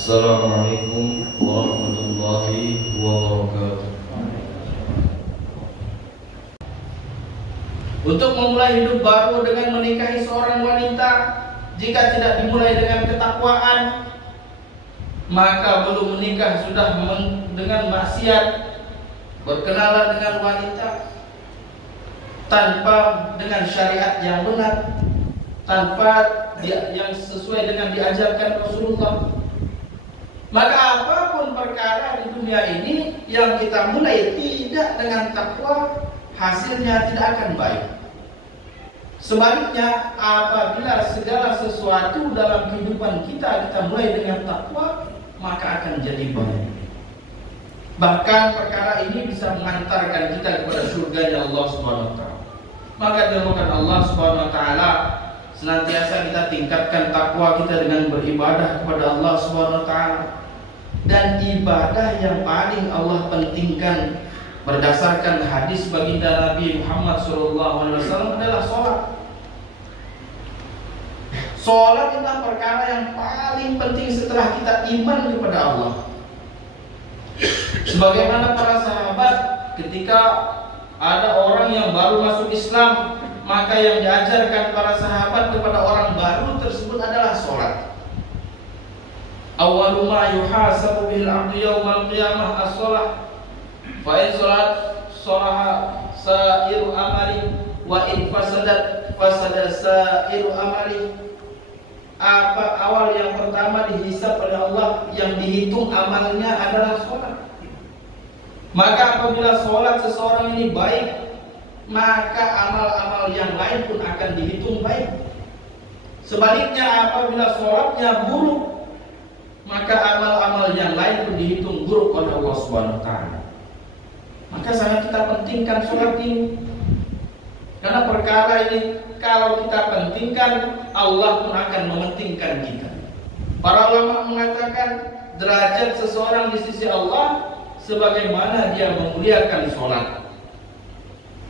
Assalamualaikum warahmatullahi wabarakatuh. Untuk memulai hidup baru dengan menikahi seorang wanita, jika tidak dimulai dengan ketakwaan, maka belum menikah sudah dengan maksiat, berkenalan dengan wanita tanpa dengan syariat yang benar, tanpa yang sesuai dengan diajarkan Rasulullah. Maka apapun perkara di dunia ini yang kita mulai tidak dengan takwa, hasilnya tidak akan baik. Sebaliknya, apabila segala sesuatu dalam kehidupan kita mulai dengan takwa, maka akan jadi baik. Bahkan perkara ini bisa mengantarkan kita kepada surga Allah Subhanahu wa taala. Maka didoakan Allah Subhanahu wa taala senantiasa kita tingkatkan takwa kita dengan beribadah kepada Allah Subhanahu wa taala. Dan ibadah yang paling Allah pentingkan berdasarkan hadis baginda Nabi Muhammad SAW adalah sholat. Sholat adalah perkara yang paling penting setelah kita iman kepada Allah. Sebagaimana para sahabat ketika ada orang yang baru masuk Islam, maka yang diajarkan para sahabat kepada orang baru tersebut adalah sholat. Awwalu ma yuhasabu bil 'abdu yaumal qiyamah as-shalah. Fa in salaha sa'iru amali wa in fasada sa'iru amali. Apa awal yang pertama dihisab oleh Allah, yang dihitung amalnya adalah sholat. Maka apabila sholat seseorang ini baik, maka amal-amal yang lain pun akan dihitung baik. Sebaliknya apabila sholatnya buruk, maka amal-amal yang lain pun dihitung buruk oleh Allah Subhanahu wa taala. Maka sangat kita pentingkan sholat ini. Karena perkara ini kalau kita pentingkan, Allah pun akan mementingkan kita. Para ulama mengatakan derajat seseorang di sisi Allah sebagaimana dia memuliakan sholat.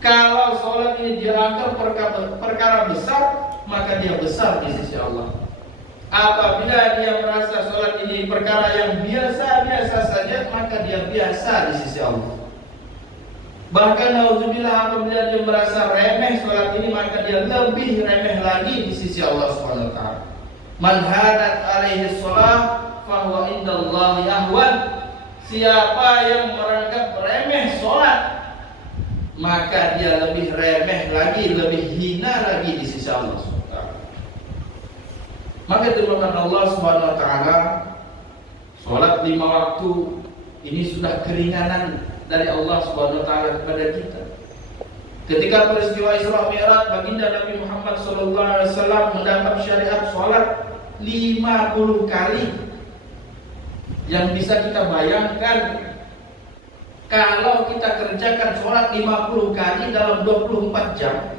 Kalau sholat ini dianggap perkara besar, maka dia besar di sisi Allah. Apabila dia merasa sholat ini perkara yang biasa-biasa saja, maka dia biasa di sisi Allah. Bahkan nauzubillah, apabila dia merasa remeh sholat ini, maka dia lebih remeh lagi di sisi Allah Subhanahu wa taala. Man hadat alaihi sholat fahuwa indallahi ahwan. Siapa yang menganggap remeh sholat, maka dia lebih remeh lagi, lebih hina lagi di sisi Allah Subhanahu wa taala. Maka firman Allah Subhanahu wa taala, sholat 5 waktu ini sudah keringanan dari Allah Subhanahu wa taala kepada kita. Ketika peristiwa Isra Mi'raj, baginda Nabi Muhammad SAW mendapat syariat sholat 50 kali. Yang bisa kita bayangkan, kalau kita kerjakan sholat 50 kali dalam 24 jam,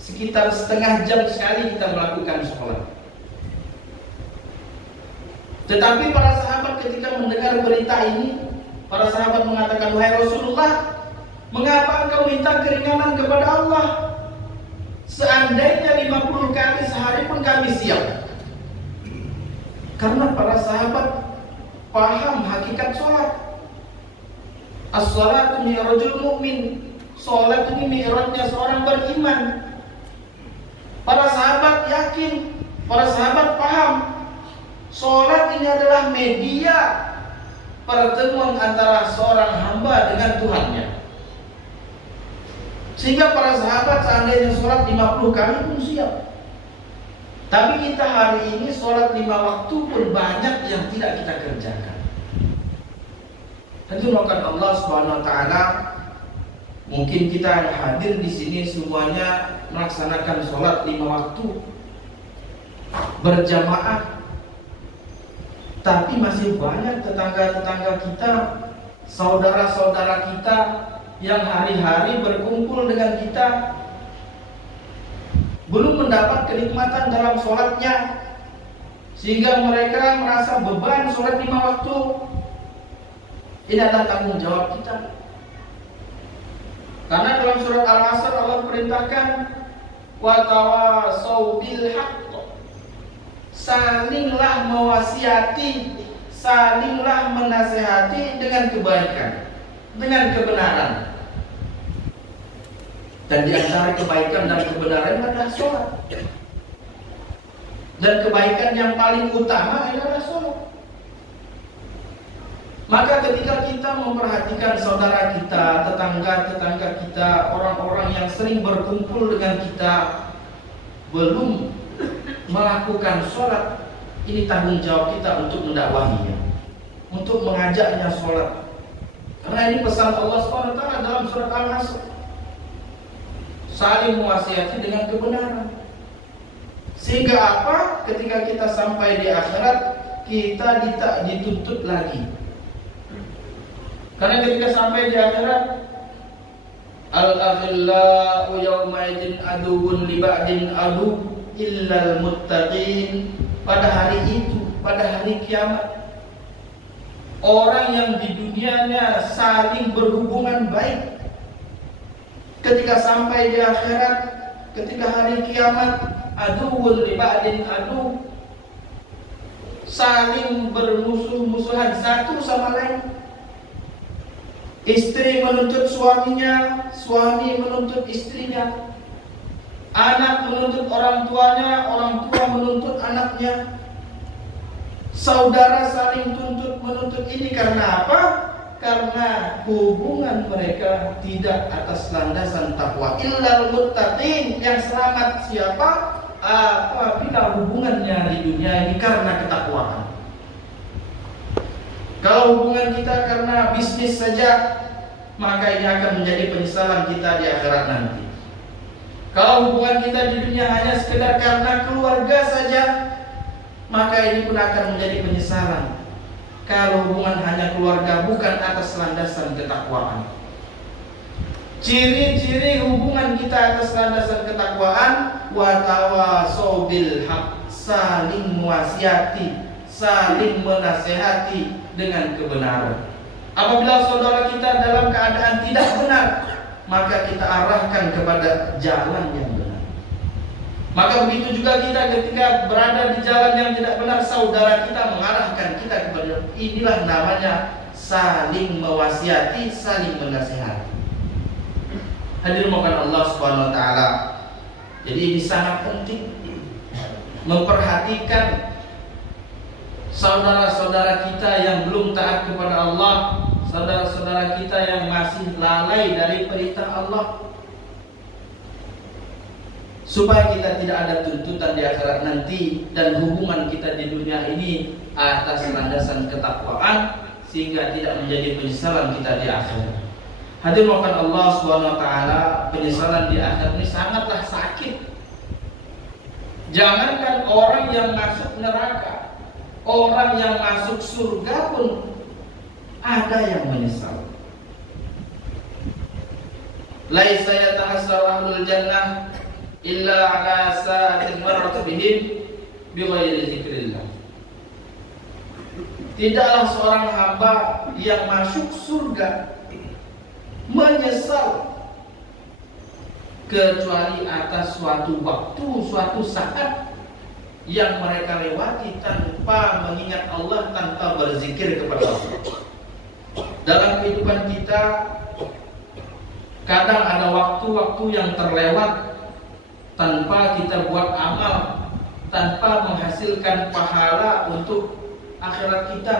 sekitar setengah jam sekali kita melakukan sholat. Tetapi para sahabat ketika mendengar berita ini, para sahabat mengatakan, wahai Rasulullah, mengapa engkau minta keringanan kepada Allah? Seandainya 50 kali sehari pun kami siap. Karena para sahabat paham hakikat sholat. As-sholatu mi'rajul mu'min. Sholat ini mi'rajnya seorang beriman. Para sahabat yakin, para sahabat paham, sholat ini adalah media pertemuan antara seorang hamba dengan Tuhannya. Sehingga para sahabat seandainya sholat 50 kali pun siap. Tapi kita hari ini sholat 5 waktu pun banyak yang tidak kita kerjakan. Tentu maka Allah Subhanahu wa taala, mungkin kita hadir di sini semuanya melaksanakan sholat 5 waktu berjamaah. Tapi masih banyak tetangga-tetangga kita, saudara-saudara kita yang hari-hari berkumpul dengan kita, belum mendapat kenikmatan dalam sholatnya, sehingga mereka merasa beban sholat 5 waktu. Ini adalah tanggung jawab kita. Karena dalam surat Al-Asr Allah perintahkan, wa tawasau bil haqq, salinglah mewasiati salinglah menasehati dengan kebaikan, dengan kebenaran. Dan di antara kebaikan dan kebenaran adalah sholat. Dan kebaikan yang paling utama adalah sholat. Maka ketika kita memperhatikan saudara kita, tetangga-tetangga kita, orang-orang yang sering berkumpul dengan kita, belum melakukan sholat, ini tanggung jawab kita untuk mendakwahinya, untuk mengajaknya sholat. Karena ini pesan Allah SWT dalam surat Al-Hasr, saling mewasiati dengan kebenaran. Sehingga apa? Ketika kita sampai di akhirat, kita tidak dituntut lagi. Karena ketika sampai di akhirat, al-akhillau yawmaidin aduun li ba'din adu illal muttaqin. Pada hari itu, pada hari kiamat, orang yang di dunianya saling berhubungan baik, ketika sampai di akhirat, ketika hari kiamat, aduun li ba'din adu, saling bermusuh-musuhan satu sama lain. Istri menuntut suaminya, suami menuntut istrinya, anak menuntut orang tuanya, orang tua menuntut anaknya, saudara saling menuntut ini. Karena apa? Karena hubungan mereka tidak atas landasan takwa. Illal muttaqin, yang selamat siapa? Apabila hubungannya di dunia ini karena ketakwaan. Kalau hubungan kita karena bisnis saja, maka ini akan menjadi penyesalan kita di akhirat nanti. Kalau hubungan kita di dunia hanya sekedar karena keluarga saja, maka ini pun akan menjadi penyesalan. Kalau hubungan hanya keluarga bukan atas landasan ketakwaan. Ciri-ciri hubungan kita atas landasan ketakwaan, wa tawasau bil haq, saling mewasiati, saling menasehati dengan kebenaran. Apabila saudara kita dalam keadaan tidak benar, maka kita arahkan kepada jalan yang benar. Maka begitu juga kita ketika berada di jalan yang tidak benar, saudara kita mengarahkan kita kepada, inilah namanya saling mewasiati, saling menasihati. Hadirin mohon Allah Subhanahu wa taala. Jadi ini sangat penting memperhatikan saudara-saudara kita yang belum taat kepada Allah, saudara-saudara kita yang masih lalai dari perintah Allah, supaya kita tidak ada tuntutan di akhirat nanti dan hubungan kita di dunia ini atas landasan ketakwaan, sehingga tidak menjadi penyesalan kita di akhirat. Hadirin mohon Allah Subhanahu wa taala, penyesalan di akhirat ini sangatlah sakit. Jangankan orang yang masuk neraka, orang yang masuk surga pun ada yang menyesal. Laisa yatahassaru ahlul jannah illa ala sa'atin marrat bihim bighairi dzikrillah. Tidaklah seorang hamba yang masuk surga menyesal kecuali atas suatu waktu, suatu saat yang mereka lewati tanpa mengingat Allah, tanpa berzikir kepada Allah. Dalam kehidupan kita kadang ada waktu-waktu yang terlewat tanpa kita buat amal, tanpa menghasilkan pahala untuk akhirat kita.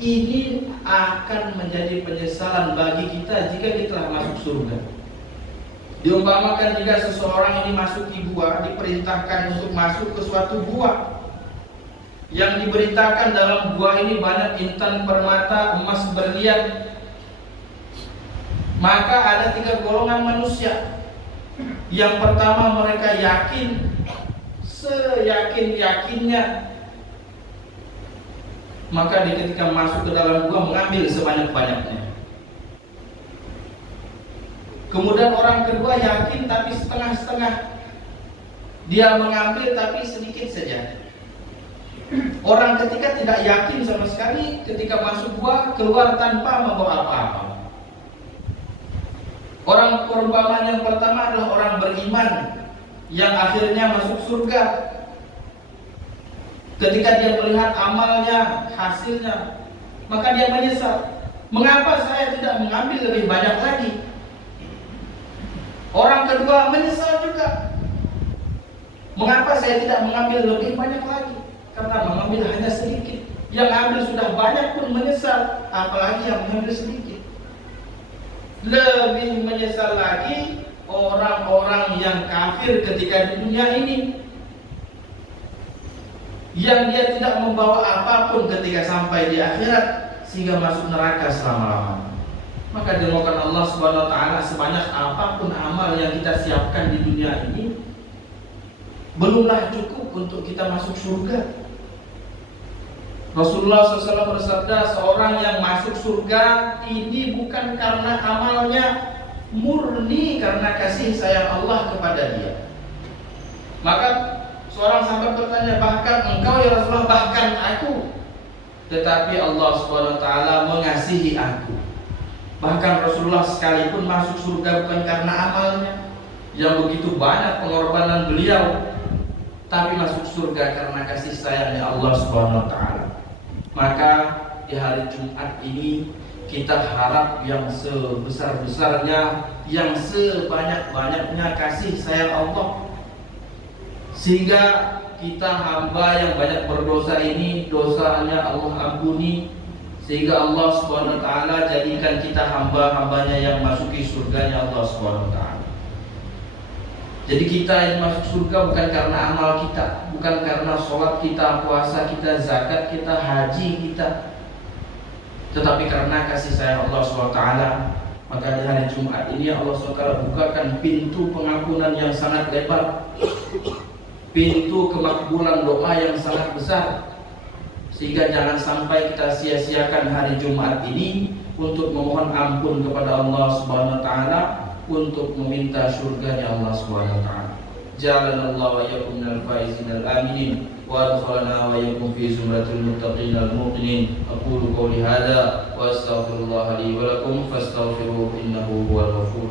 Ini akan menjadi penyesalan bagi kita jika kita telah masuk surga. Diumpamakan jika seseorang ini masuk di gua, diperintahkan untuk masuk ke suatu gua, yang diberitakan dalam gua ini banyak intan permata, emas berlian, maka ada 3 golongan manusia. Yang pertama, mereka yakin seyakin-yakinnya, maka ketika masuk ke dalam gua mengambil sebanyak-banyaknya. Kemudian orang kedua yakin tapi setengah-setengah, dia mengambil tapi sedikit saja. Orang ketiga tidak yakin sama sekali, ketika masuk gua keluar tanpa membawa apa-apa. Orang perumpamaan yang pertama adalah orang beriman yang akhirnya masuk surga. Ketika dia melihat amalnya, hasilnya, maka dia menyesal. Mengapa saya tidak mengambil lebih banyak lagi? Orang kedua menyesal juga. Mengapa saya tidak mengambil lebih banyak lagi? Karena mengambil hanya sedikit. Yang ambil sudah banyak pun menyesal, apalagi yang mengambil sedikit. Lebih menyesal lagi orang-orang yang kafir ketika di dunia ini, yang dia tidak membawa apapun ketika sampai di akhirat, sehingga masuk neraka selama-lamanya. Maka dimakan Allah Subhanahu wa taala, sebanyak apapun amal yang kita siapkan di dunia ini, belumlah cukup untuk kita masuk surga. Rasulullah SAW bersabda, seorang yang masuk surga ini bukan karena amalnya, murni karena kasih sayang Allah kepada dia. Maka seorang sahabat bertanya, bahkan engkau ya Rasulullah, bahkan aku? Tetapi Allah SWT mengasihi aku. Bahkan Rasulullah sekalipun masuk surga bukan karena amalnya yang begitu banyak pengorbanan beliau, tapi masuk surga karena kasih sayangnya Allah SWT. Maka di hari Jumat ini kita harap yang sebesar-besarnya, yang sebanyak-banyaknya kasih sayang Allah, sehingga kita hamba yang banyak berdosa ini, dosanya Allah ampuni, sehingga Allah SWT jadikan kita hamba-hambanya yang masuki surganya Allah SWT. Jadi kita yang masuk surga bukan karena amal kita, bukan karena sholat kita, puasa kita, zakat kita, haji kita, tetapi karena kasih sayang Allah SWT. Maka di hari Jumat ini Allah SWT bukakan pintu pengampunan yang sangat lebar, pintu kemakbulan doa yang sangat besar, sehingga jangan sampai kita sia-siakan hari Jumat ini untuk memohon ampun kepada Allah Subhanahu wa taala, untuk meminta surganya Allah Subhanahu wa taala. Jalanallahu wa iyyakum minal faizin al-aminin wa adkhalana wa iyyakum fi zumratil muttaqin al-muqinin. Aqulu qawli hadza wa astaghfirullah li wa lakum fastaghfiruhu innahu huwal ghafurur